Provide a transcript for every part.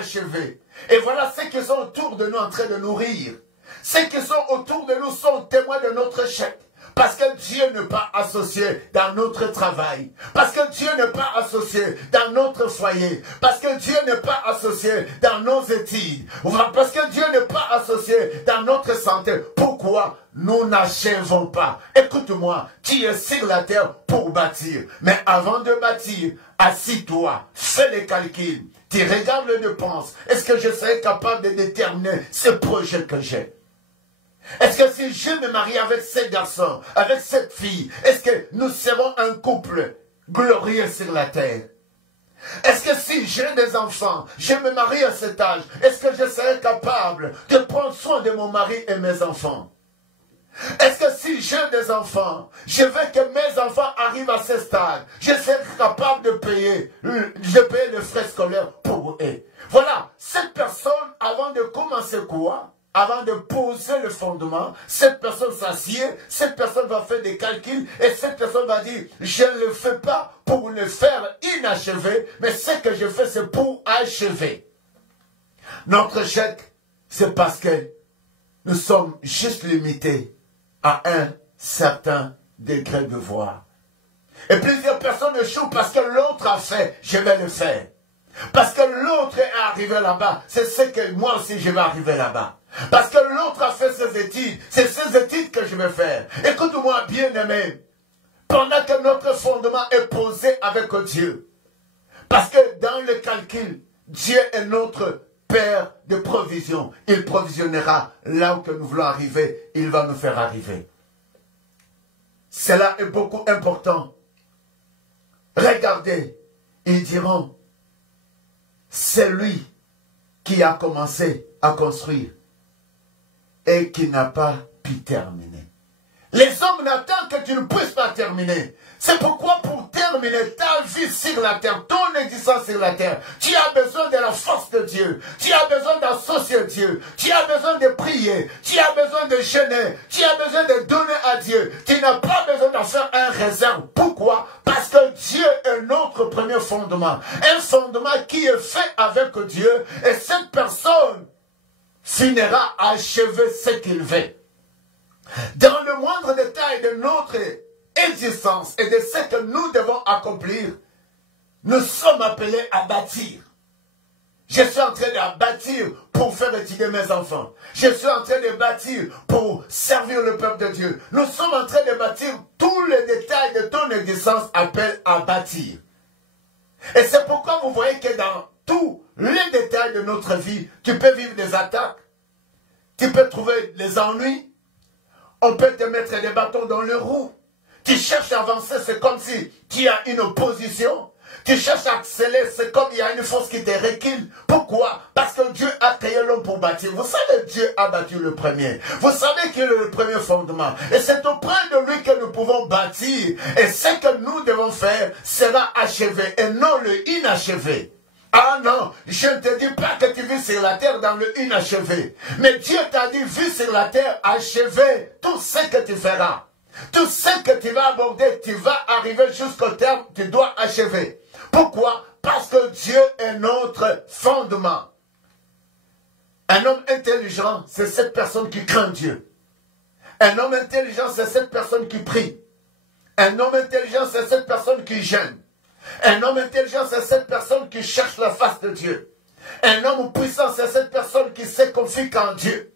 achevé. Et voilà ceux qui sont autour de nous en train de nous rire. Ceux qui sont autour de nous sont témoins de notre échec. Parce que Dieu n'est pas associé dans notre travail. Parce que Dieu n'est pas associé dans notre foyer. Parce que Dieu n'est pas associé dans nos études. Parce que Dieu n'est pas associé dans notre santé. Pourquoi nous n'achèvons pas? Écoute-moi, tu es sur la terre pour bâtir. Mais avant de bâtir, assis-toi, fais les calculs. Tu regardes les dépenses. Est-ce que je serai capable de déterminer ce projet que j'ai? Est-ce que si je me marie avec ces garçons, avec cette fille, est-ce que nous serons un couple glorieux sur la terre? Est-ce que si j'ai des enfants, je me marie à cet âge, est-ce que je serai capable de prendre soin de mon mari et mes enfants? Est-ce que si j'ai des enfants, je veux que mes enfants arrivent à ce stade, je serai capable de payer les frais scolaires pour eux? Voilà, cette personne, avant de commencer quoi? Avant de poser le fondement, cette personne s'assied, cette personne va faire des calculs et cette personne va dire, je ne le fais pas pour le faire inachevé, mais ce que je fais c'est pour achever. Notre échec, c'est parce que nous sommes juste limités à un certain degré de voix. Et plusieurs personnes échouent parce que l'autre a fait, je vais le faire. Parce que l'autre est arrivé là-bas, c'est ce que moi aussi je vais arriver là-bas. Parce que l'autre a fait ses études, c'est ces études que je vais faire. Écoute-moi bien aimé, pendant que notre fondement est posé avec Dieu, parce que dans le calcul, Dieu est notre Père de provision. Il provisionnera là où que nous voulons arriver, il va nous faire arriver. Cela est beaucoup important. Regardez, ils diront, c'est lui qui a commencé à construire et qui n'a pas pu terminer. Les hommes n'attendent que tu ne puisses pas terminer. C'est pourquoi pour terminer ta vie sur la terre, ton existence sur la terre, tu as besoin de la force de Dieu. Tu as besoin d'associer Dieu. Tu as besoin de prier. Tu as besoin de jeûner. Tu as besoin de donner à Dieu. Tu n'as pas besoin d'en faire un réserve. Pourquoi? Parce que Dieu est notre premier fondement. Un fondement qui est fait avec Dieu. Et cette personne finira à achever ce qu'il veut. Dans le moindre détail de notre existence et de ce que nous devons accomplir, nous sommes appelés à bâtir. Je suis en train de bâtir pour faire étudier mes enfants. Je suis en train de bâtir pour servir le peuple de Dieu. Nous sommes en train de bâtir. Tous les détails de ton existence appellent à bâtir. Et c'est pourquoi vous voyez que dans tous les détails de notre vie, tu peux vivre des attaques. Tu peux trouver des ennuis. On peut te mettre des bâtons dans les roues. Tu cherches à avancer, c'est comme si tu as une opposition. Tu cherches à accélérer, c'est comme il y a une force qui te recule. Pourquoi? Parce que Dieu a créé l'homme pour bâtir. Vous savez, Dieu a bâti le premier. Vous savez qu'il est le premier fondement. Et c'est auprès de lui que nous pouvons bâtir. Et ce que nous devons faire sera achevé et non le inachevé. Ah non, je ne te dis pas que tu vis sur la terre dans le inachevé. Mais Dieu t'a dit, vis sur la terre achevé tout ce que tu feras. Tout ce que tu vas aborder, tu vas arriver jusqu'au terme, tu dois achever. Pourquoi? Parce que Dieu est notre fondement. Un homme intelligent, c'est cette personne qui craint Dieu. Un homme intelligent, c'est cette personne qui prie. Un homme intelligent, c'est cette personne qui jeûne. Un homme intelligent, c'est cette personne qui cherche la face de Dieu. Un homme puissant, c'est cette personne qui se confie qu'en Dieu.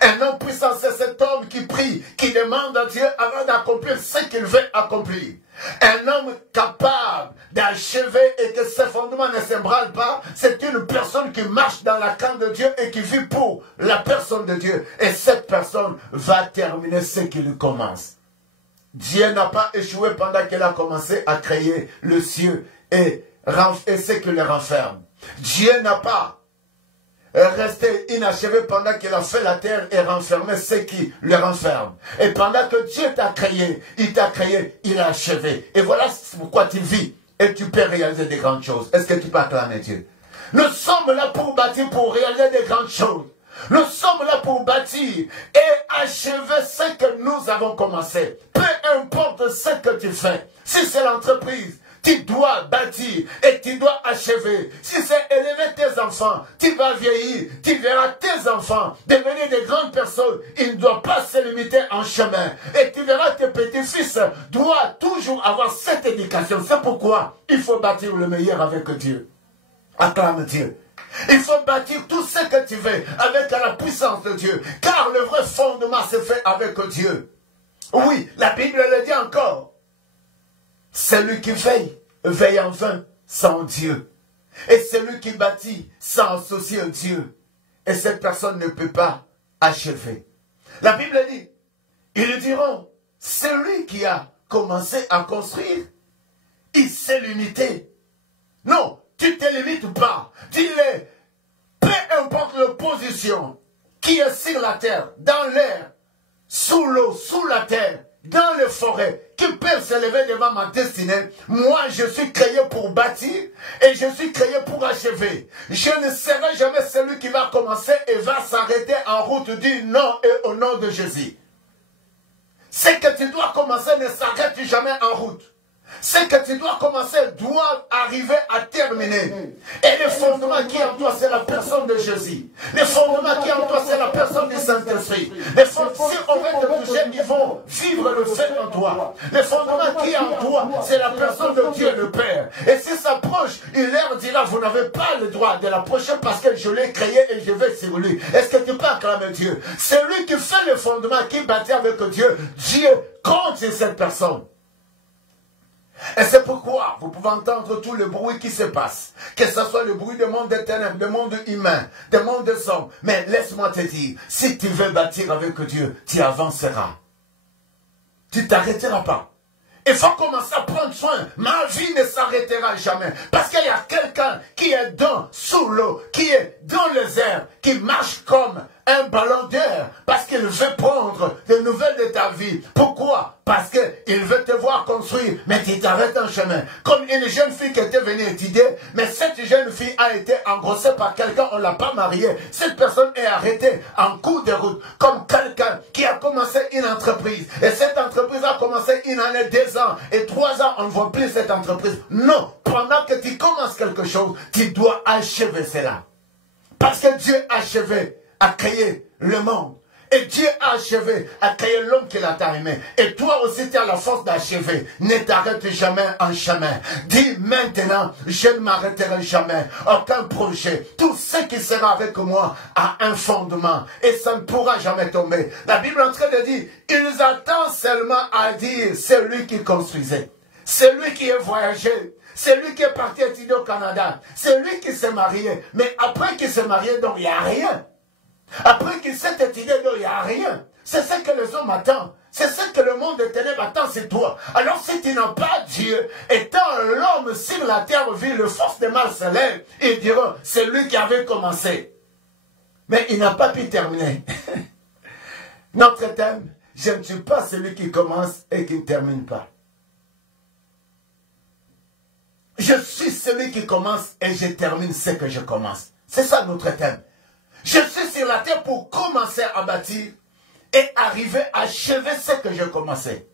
Un homme puissant, c'est cet homme qui prie, qui demande à Dieu avant d'accomplir ce qu'il veut accomplir. Un homme capable d'achever et que ses fondements ne s'ébranlent pas, c'est une personne qui marche dans la crainte de Dieu et qui vit pour la personne de Dieu. Et cette personne va terminer ce qu'il commence. Dieu n'a pas échoué pendant qu'il a commencé à créer le ciel et ce qui le renferme. Dieu n'a pas resté inachevé pendant qu'il a fait la terre et renfermé ce qui le renferme. Et pendant que Dieu t'a créé, il a achevé. Et voilà pourquoi tu vis et tu peux réaliser des grandes choses. Est-ce que tu peux acclamer Dieu? Nous sommes là pour bâtir, pour réaliser des grandes choses. Nous sommes là pour bâtir et achever ce que nous avons commencé. Peu importe ce que tu fais. Si c'est l'entreprise, tu dois bâtir et tu dois achever. Si c'est élever tes enfants, tu vas vieillir, tu verras tes enfants devenir des grandes personnes. Ils ne doivent pas se limiter en chemin. Et tu verras tes petits-fils doivent toujours avoir cette éducation. C'est pourquoi il faut bâtir le meilleur avec Dieu. Acclame Dieu. Il faut bâtir tout ce que tu veux avec la puissance de Dieu. Car le vrai fondement se fait avec Dieu. Oui, la Bible le dit encore. Celui qui veille, veille en vain sans Dieu. Et celui qui bâtit sans associer Dieu. Et cette personne ne peut pas achever. La Bible dit, ils diront, celui qui a commencé à construire, il s'est limité. Non, tu ne te limites pas. Dis-le, peu importe la position qui est sur la terre, dans l'air, sous l'eau, sous la terre, dans les forêts, qui peuvent s'élever devant ma destinée. Moi, je suis créé pour bâtir et je suis créé pour achever. Je ne serai jamais celui qui va commencer et va s'arrêter en route du nom et au nom de Jésus. Ce que tu dois commencer ne s'arrête jamais en route. Ce que tu dois commencer doit arriver à terminer. Et le fondement qui est en toi, c'est la personne de Jésus. Le fondement qui est en toi, c'est la personne du Saint-Esprit. Si on veut te toucher, ils vont vivre le fait en toi. Le fondement qui est en toi, c'est la personne de Dieu le Père. Et si ça approche, il leur dira, vous n'avez pas le droit de l'approcher parce que je l'ai créé et je vais sur lui. Est-ce que tu peux acclamer Dieu? C'est lui qui fait le fondement, qui bâtit avec Dieu. Dieu compte sur cette personne. Et c'est pourquoi vous pouvez entendre tout le bruit qui se passe. Que ce soit le bruit du monde des ténèbres, du monde humain, du monde des hommes. Mais laisse-moi te dire, si tu veux bâtir avec Dieu, tu avanceras. Tu ne t'arrêteras pas. Il faut commencer à prendre soin. Ma vie ne s'arrêtera jamais. Parce qu'il y a quelqu'un qui est sous l'eau, qui est dans les airs, qui marche comme un ballon d'air. Parce qu'il veut prendre des nouvelles de ta vie. Pourquoi? Parce qu'il veut te voir construire, mais tu t'arrêtes en chemin. Comme une jeune fille qui était venue étudier, mais cette jeune fille a été engrossée par quelqu'un, on ne l'a pas mariée. Cette personne est arrêtée en cours de route. Comme quelqu'un qui a commencé une entreprise. Et cette entreprise a commencé une année, 2 ans, et 3 ans, on ne voit plus cette entreprise. Non, pendant que tu commences quelque chose, tu dois achever cela. Parce que Dieu a achevé à créer le monde. Et Dieu a achevé à créer l'homme qu'il a aimé. Et toi aussi, tu as la force d'achever. Ne t'arrête jamais en chemin. Dis maintenant, je ne m'arrêterai jamais. Aucun projet. Tout ce qui sera avec moi a un fondement. Et ça ne pourra jamais tomber. La Bible est en train de dire, ils attendent seulement à dire, c'est lui qui construisait. C'est lui qui est voyagé. C'est lui qui est parti étudier au Canada. C'est lui qui s'est marié. Mais après qu'il s'est marié, donc il n'y a rien. Après qu'il s'est étudié, donc il n'y a rien. C'est ce que les hommes attendent. C'est ce que le monde des ténèbres attend, c'est toi. Alors si tu n'as pas Dieu, étant l'homme sur la terre vit, le force de mal se lève, ils diront, c'est lui qui avait commencé. Mais il n'a pas pu terminer. Notre thème, je ne suis pas celui qui commence et qui ne termine pas. Je suis celui qui commence et je termine ce que je commence. C'est ça notre thème. Je suis sur la terre pour commencer à bâtir et arriver à achever ce que j'ai commencé.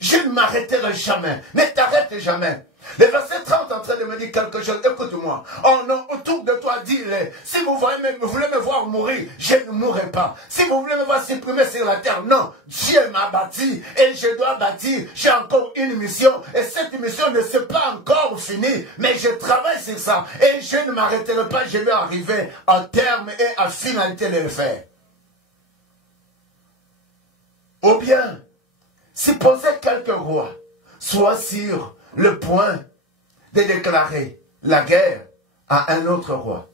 Je ne m'arrêterai jamais. Ne t'arrête jamais. Le verset 30 est en train de me dire quelque chose. Écoute-moi. Autour de toi, dis-le. Si vous voulez me voir mourir, je ne mourrai pas. Si vous voulez me voir supprimer sur la terre, non. Dieu m'a bâti et je dois bâtir. J'ai encore une mission et cette mission ne s'est pas encore finie. Mais je travaille sur ça et je ne m'arrêterai pas. Je vais arriver à terme et à finalité de le faire. Ou bien, supposez quelques rois soient sur le point de déclarer la guerre à un autre roi.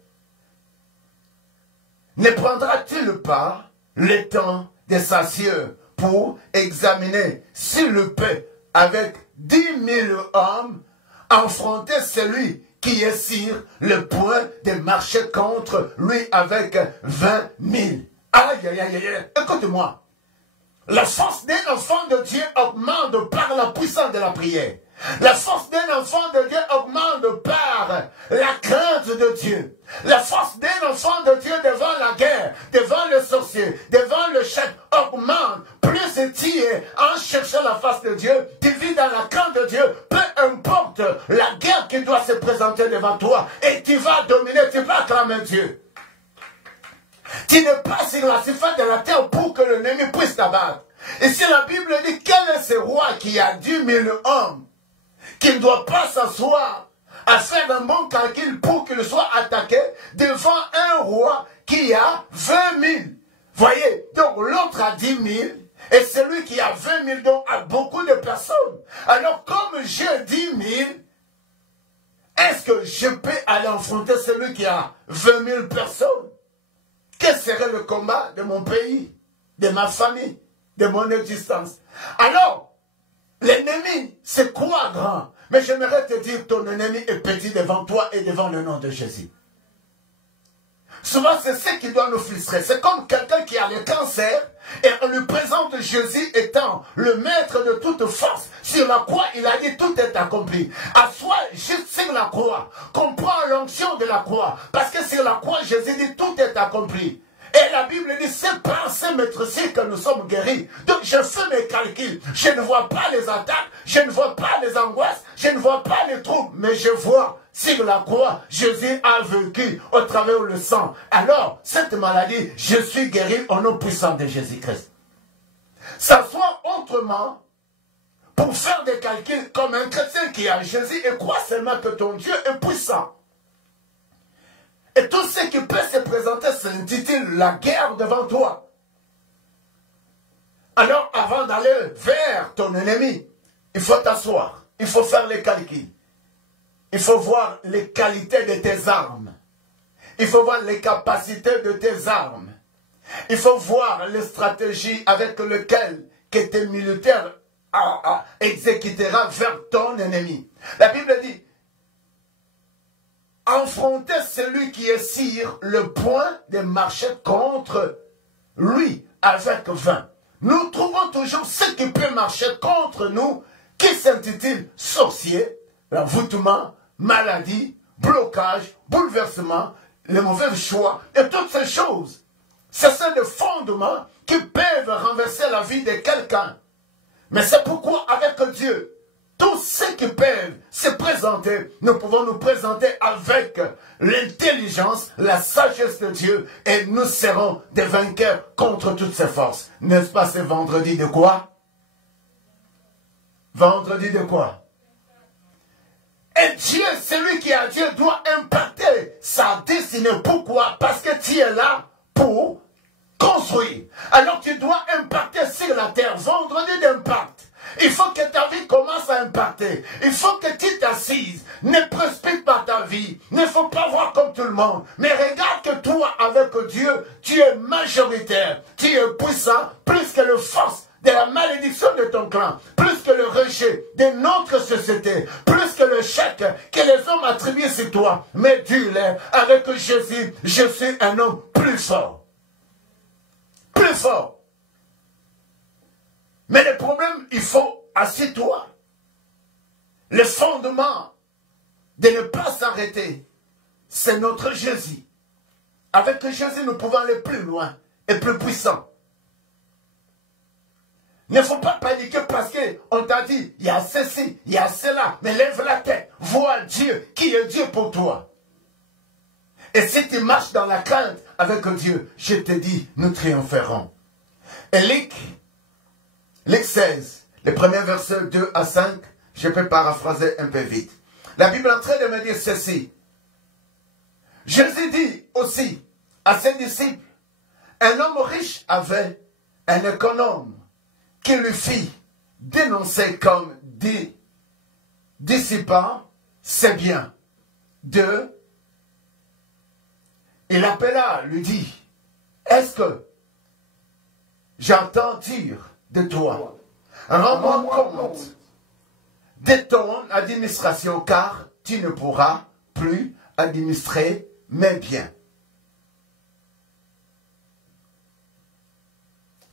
Ne prendra-t-il pas le temps de s'asseoir pour examiner s'il peut, avec 10 000 hommes, affronter celui qui est sur le point de marcher contre lui avec 20 000? Aïe, aïe, aïe, aïe, écoute-moi. La force d'un enfant de Dieu augmente par la puissance de la prière. La force d'un enfant de Dieu augmente par la crainte de Dieu. La force d'un enfant de Dieu devant la guerre, devant le sorcier, devant le chef augmente plus que tu es en cherchant la face de Dieu, tu vis dans la crainte de Dieu, peu importe la guerre qui doit se présenter devant toi, et tu vas dominer, tu vas acclamer Dieu. Tu n'es pas sur la surface de la terre pour que l'ennemi puisse t'abattre. Et si la Bible dit, quel est ce roi qui a 10 000 hommes, qui ne doit pas s'asseoir à faire un bon calcul pour qu'il soit attaqué devant un roi qui a 20 000. Voyez, donc l'autre a 10 000 et celui qui a 20 000 donc a beaucoup de personnes. Alors comme j'ai 10 000, est-ce que je peux aller affronter celui qui a 20 000 personnes? Quel serait le combat de mon pays, de ma famille, de mon existence? Alors, l'ennemi, c'est quoi grand? Mais j'aimerais te dire, ton ennemi est petit devant toi et devant le nom de Jésus. Souvent, c'est ce qui doit nous frustrer. C'est comme quelqu'un qui a le cancer et on lui présente Jésus étant le maître de toute force. Sur la croix, il a dit tout est accompli. À soi, juste sur la croix, qu'on prend l'onction de la croix. Parce que sur la croix, Jésus dit tout est accompli. Et la Bible dit, c'est par ces maîtres-ci que nous sommes guéris. Donc je fais mes calculs. Je ne vois pas les attaques, je ne vois pas les angoisses, je ne vois pas les troubles, mais je vois sur la croix, Jésus a vaincu au travers le sang. Alors, cette maladie, je suis guéri au nom puissant de Jésus-Christ. Ça soit autrement, pour faire des calculs comme un chrétien qui a Jésus et croit seulement que ton Dieu est puissant. Et tout ce qui peut se présenter s'intitule la guerre devant toi. Alors, avant d'aller vers ton ennemi, il faut t'asseoir, il faut faire les calculs. Il faut voir les qualités de tes armes. Il faut voir les capacités de tes armes. Il faut voir les stratégies avec lesquelles que tes militaires exécutera vers ton ennemi. La Bible dit, affrontez celui qui est sur le point de marcher contre lui avec 20. Nous trouvons toujours ce qui peut marcher contre nous, qui s'intitule sorcier, envoûtement, maladie, blocage, bouleversement, les mauvais choix, et toutes ces choses. Ce sont des fondements qui peuvent renverser la vie de quelqu'un. Mais c'est pourquoi avec Dieu, tous ceux qui peuvent se présenter, nous pouvons nous présenter avec l'intelligence, la sagesse de Dieu, et nous serons des vainqueurs contre toutes ces forces. N'est-ce pas ce vendredi de quoi? Vendredi de quoi? Et Dieu, celui qui a Dieu, doit impacter sa destinée. Pourquoi? Parce que tu es là pour construire. Alors tu dois impacter sur la terre. Vendredi d'impact. Il faut que ta vie commence à impacter. Il faut que tu t'assises. Ne précipite pas ta vie. Il ne faut pas voir comme tout le monde. Mais regarde que toi, avec Dieu, tu es majoritaire. Tu es puissant, plus que le force de la malédiction de ton clan, plus que le rejet de notre société, plus que le chèque que les hommes attribuent sur toi. Mais dis-leur, avec Jésus, je suis un homme plus fort. Plus fort. Mais le problème, il faut assis-toi. Le fondement de ne pas s'arrêter, c'est notre Jésus. Avec Jésus, nous pouvons aller plus loin et plus puissant. Il ne faut pas paniquer parce qu'on t'a dit, il y a ceci, il y a cela, mais lève la tête, vois Dieu, qui est Dieu pour toi. Et si tu marches dans la crainte avec Dieu, je te dis, nous triompherons. Et Luc 16, les premiers versets 2 à 5, je peux paraphraser un peu vite. La Bible est en train de me dire ceci. Jésus dit aussi à ses disciples, un homme riche avait un économe qui lui fit dénoncer comme dissipant ses biens. 2. Il appela, lui dit, est-ce que j'entends dire de toi, rends-moi compte de ton administration, car tu ne pourras plus administrer mes biens.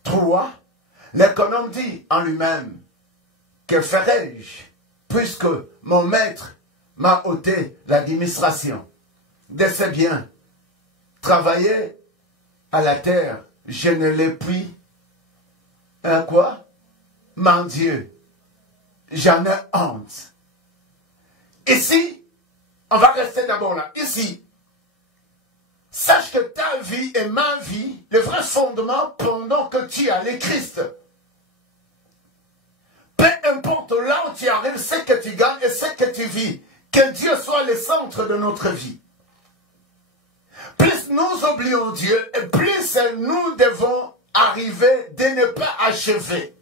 3. L'économe dit en lui-même, que ferai-je, puisque mon maître m'a ôté l'administration de ses biens. Travailler à la terre, je ne l'ai plus Quoi? Mon Dieu, j'en ai honte. Ici, on va rester d'abord là. Ici, sache que ta vie et ma vie, le vrai fondement pendant que tu as le Christ. Peu importe là où tu arrives, ce que tu gagnes et ce que tu vis, que Dieu soit le centre de notre vie. Plus nous oublions Dieu, et plus nous devons arriver de ne pas achever.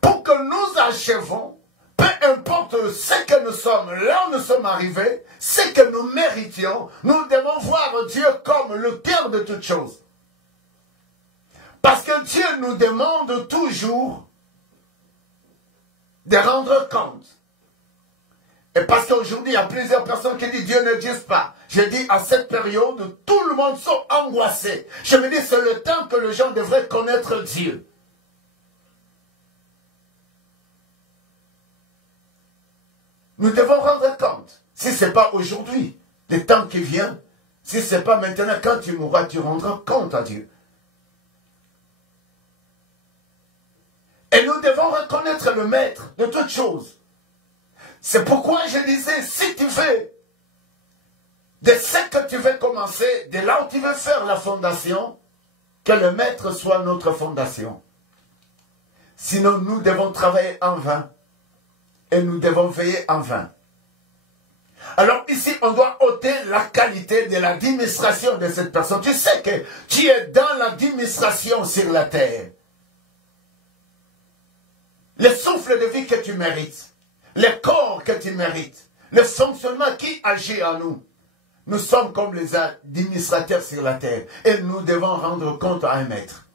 Pour que nous achevons, peu importe ce que nous sommes, là où nous sommes arrivés, ce que nous méritions, nous devons voir Dieu comme le cœur de toutes choses. Parce que Dieu nous demande toujours de rendre compte. Et parce qu'aujourd'hui, il y a plusieurs personnes qui disent Dieu n'existe pas. Je dis à cette période, tout le monde sont angoissés. Je me dis, c'est le temps que les gens devraient connaître Dieu. Nous devons rendre compte. Si ce n'est pas aujourd'hui, le temps qui vient, si ce n'est pas maintenant, quand tu mourras, tu rendras compte à Dieu. Et nous devons reconnaître le maître de toutes choses. C'est pourquoi je disais, si tu veux, de ce que tu veux commencer, de là où tu veux faire la fondation, que le maître soit notre fondation. Sinon, nous devons travailler en vain. Et nous devons veiller en vain. Alors ici, on doit ôter la qualité de l'administration de cette personne. Tu sais que tu es dans l'administration sur la terre. Le souffle de vie que tu mérites, le corps que tu mérites, le fonctionnement qui agit en nous. Nous sommes comme les administrateurs sur la terre et nous devons rendre compte à un maître.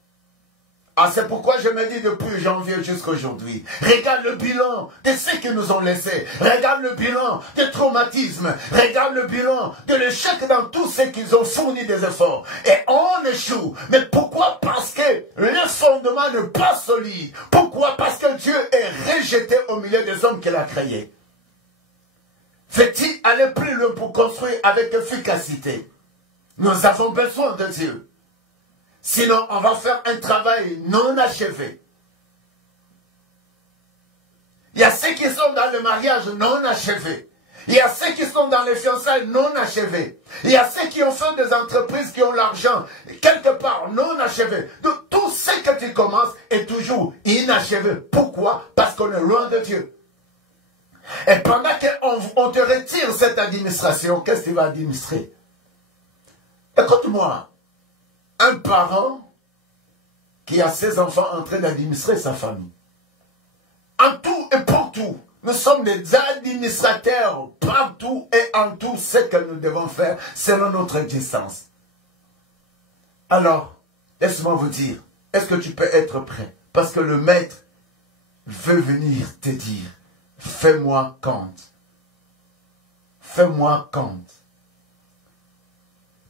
Ah, c'est pourquoi je me dis depuis janvier jusqu'à aujourd'hui, regarde le bilan de ceux qui nous ont laissés, regarde le bilan des traumatismes, regarde le bilan de l'échec dans tous ceux qui ont fourni des efforts. Et on échoue. Mais pourquoi? Parce que le fondement n'est pas solide. Pourquoi? Parce que Dieu est rejeté au milieu des hommes qu'il a créés. Fait-il aller plus loin pour construire avec efficacité? Nous avons besoin de Dieu. Sinon, on va faire un travail non achevé. Il y a ceux qui sont dans le mariage non achevé. Il y a ceux qui sont dans les fiançailles non achevés. Il y a ceux qui ont fait des entreprises qui ont l'argent quelque part non achevé. Donc, tout ce que tu commences est toujours inachevé. Pourquoi? Parce qu'on est loin de Dieu. Et pendant qu'on te retire cette administration, qu'est-ce que tu vas administrer? Écoute-moi. Un parent qui a ses enfants en train d'administrer sa famille. En tout et pour tout, nous sommes des administrateurs partout et en tout ce que nous devons faire selon notre existence. Alors, laisse-moi vous dire, est-ce que tu peux être prêt? Parce que le maître veut venir te dire, fais-moi compte. Fais-moi compte.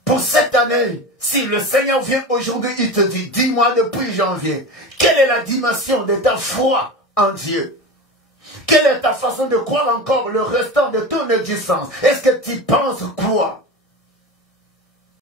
Pour cette année, si le Seigneur vient aujourd'hui, il te dit, dis-moi depuis janvier, quelle est la dimension de ta foi en Dieu? Quelle est ta façon de croire encore le restant de ton existence? Est-ce que tu penses quoi?